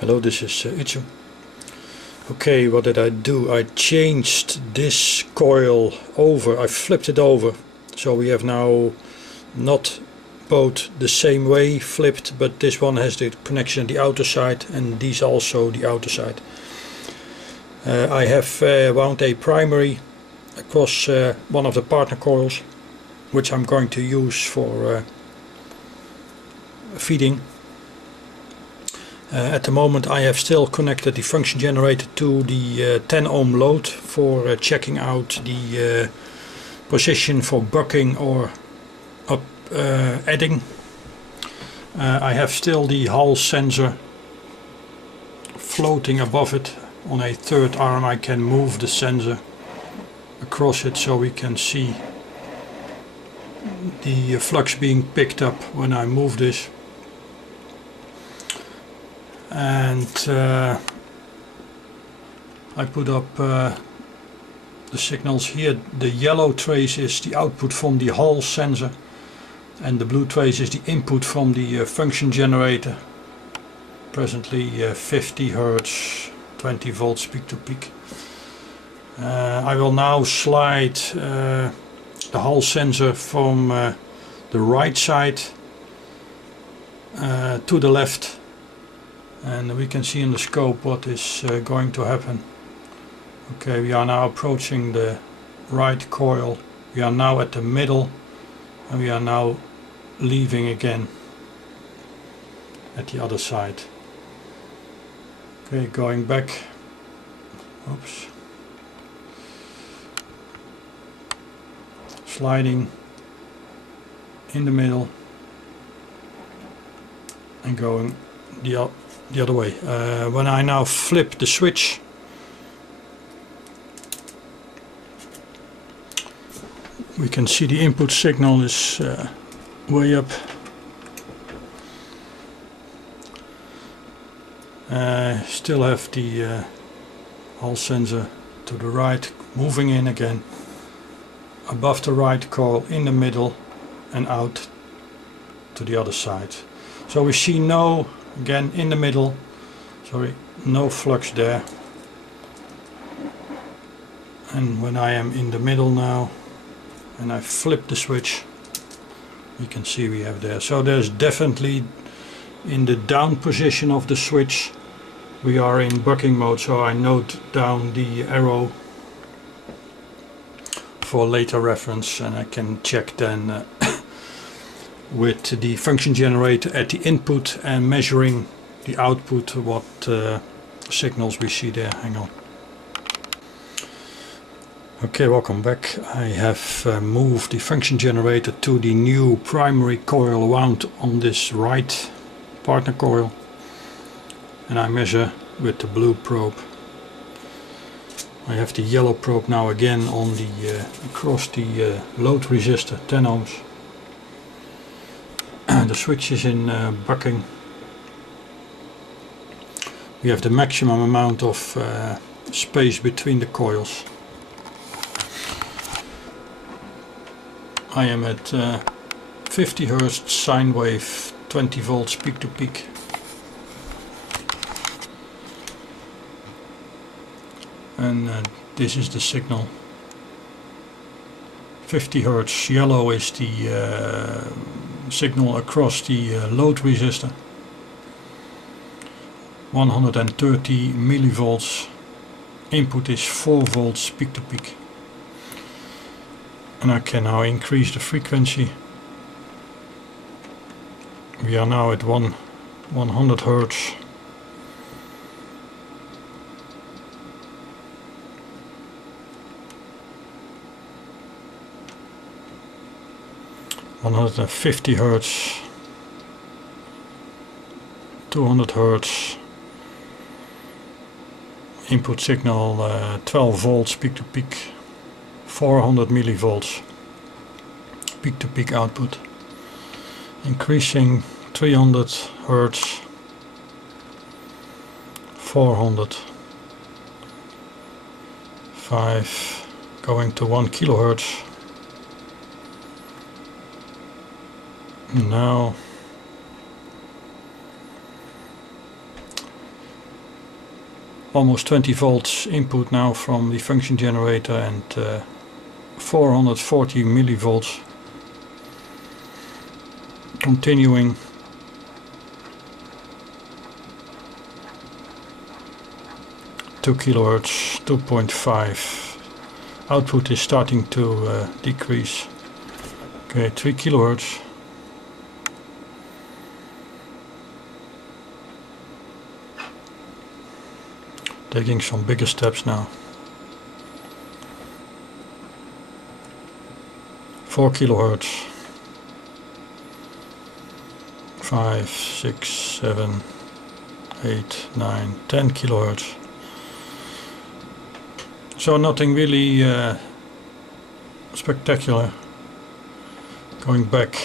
Hello, this is Itsu. Okay, what did I do? I changed this coil over, I flipped it over, so we have now not both the same way flipped, but this one has the connection on the outer side and these also the outer side. I have wound a primary across one of the partner coils, which I'm going to use for feeding. At the moment I have still connected the function generator to the 10 ohm load for checking out the position for bucking or up adding. I have still the Hall sensor floating above it. On a third arm I can move the sensor across it so we can see the flux being picked up when I move this. And I put up the signals here. The yellow trace is the output from the Hall sensor and the blue trace is the input from the function generator. Presently 50 Hz, 20 volts peak to peak. I will now slide the Hall sensor from the right side to the left, and we can see in the scope what is going to happen. Okay, we are now approaching the right coil. We are now at the middle and we are now leaving again at the other side. Okay, going back. Oops. Sliding in the middle and going the other way. When I now flip the switch, we can see the input signal is way up. Still have the Hall sensor to the right, moving in again, above the right coil, in the middle and out to the other side. So we see no, again in the middle, sorry, no flux there. And when I am in the middle now and I flip the switch, you can see we have there. So there's definitely in the down position of the switch we are in bucking mode, so I note down the arrow for later reference, and I can check then with the function generator at the input and measuring the output what signals we see there. Hang on. Okay, welcome back. I have moved the function generator to the new primary coil wound on this right partner coil, and I measure with the blue probe. I have the yellow probe now again on the across the load resistor, 10 ohms. The switch is in bucking. We have the maximum amount of space between the coils. I am at 50 Hz sine wave, 20 volts peak to peak. And this is the signal. 50 Hz yellow is the signal across the load resistor. 130 millivolts. Input is 4 volts peak to peak. And I can now increase the frequency. We are now at 100 Hz. (150 Hz), 200 Hz, input signal 12 volts peak to peak, 400 millivolts peak to peak output, increasing 300 Hz, 400, 5, going to 1 kilohertz. Now almost 20 volts input now from the function generator and 440 millivolts. Continuing. Two kilohertz, 2.5. Output is starting to decrease. Okay, 3 kilohertz. Taking some bigger steps now. 4 kilohertz. 5, 6, 7, 8, 9, 10 kilohertz. So nothing really spectacular. Going back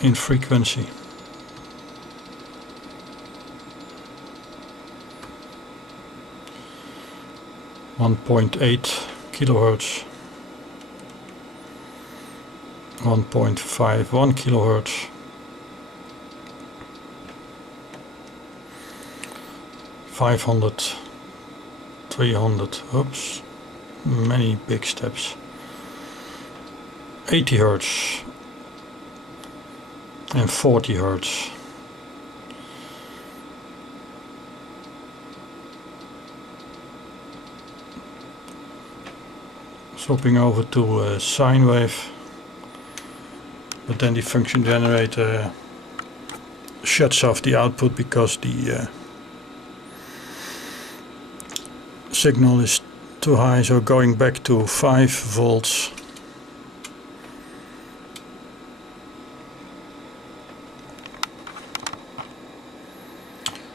in frequency. 1.8 kilohertz. 1.51 kilohertz. 500, 300, oops, many big steps. 80 hertz and 40 hertz. Swapping over to sine wave, but then the function generator shuts off the output because the signal is too high, so going back to 5 volts.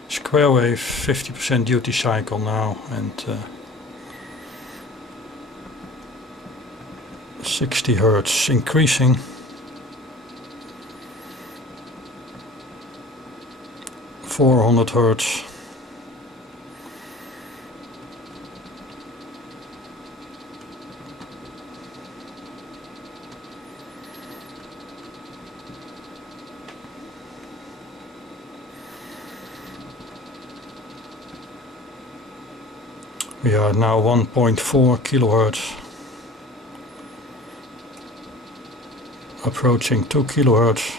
Square wave, 50% duty cycle now, and 60 hertz increasing. ,400 hertz. We are now 1.4 kilohertz, approaching 2 kilohertz.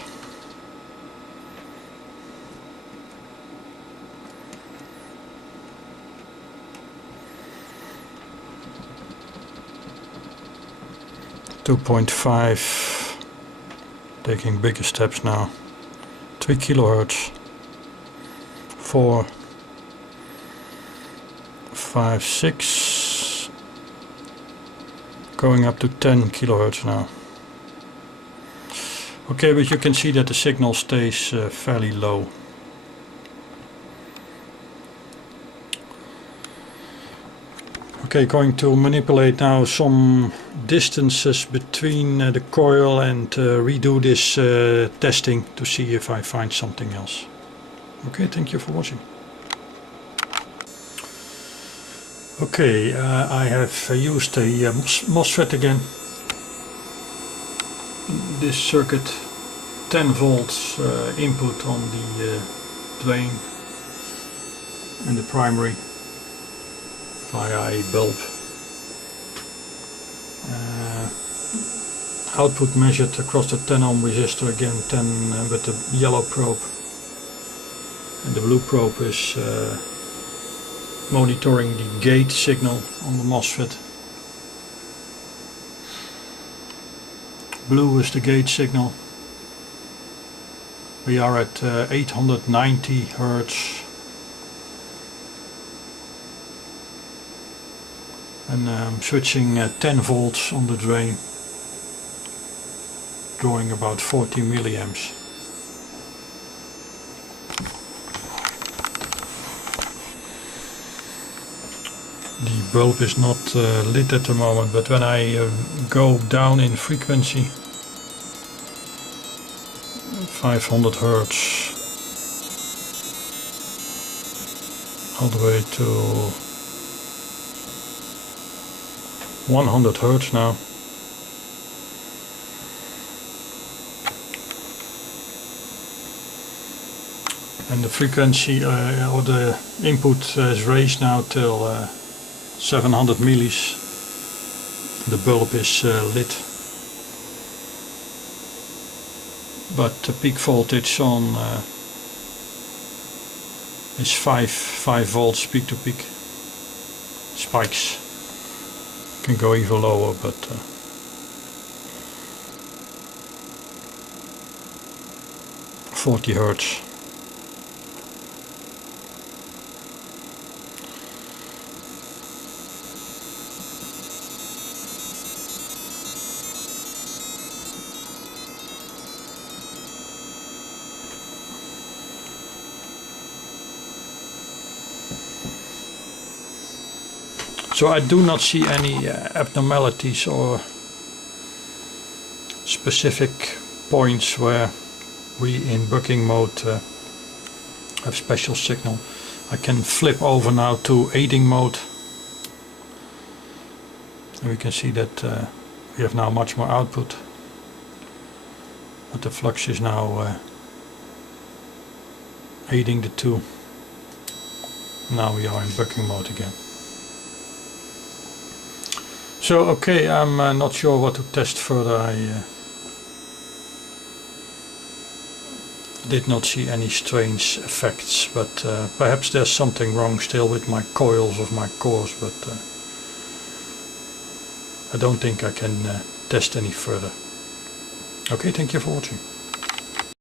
.5, taking bigger steps now. 3 kilohertz, 4, 5, 6, going up to 10 kilohertz now. Okay, but you can see that the signal stays fairly low. Okay, going to manipulate now some distances between the coil and redo this testing to see if I find something else. Okay, thank you for watching. Okay, I have used a MOSFET again. This circuit, 10 volts input on the drain and the primary via a bulb. Output measured across the 10 ohm resistor, again 10 with the yellow probe, and the blue probe is monitoring the gate signal on the MOSFET. Blue is the gate signal. We are at 890 Hertz. And I'm switching 10 volts on the drain, drawing about 40 milliamps. The bulb is not lit at the moment, but when I go down in frequency, 500 Hertz, all the way to 100 Hertz now. and the frequency or the input is raised now till 700 millis. The bulb is lit, but the peak voltage on is 5 volts peak to peak. Spikes can go even lower, but 40 hertz. So I do not see any abnormalities or specific points where we in bucking mode have special signal. I can flip over now to aiding mode, and we can see that we have now much more output, but the flux is now aiding the two. Now we are in bucking mode again. So okay, I'm not sure what to test further. I did not see any strange effects, but perhaps there's something wrong still with my coils of my cores, but I don't think I can test any further. Okay, thank you for watching.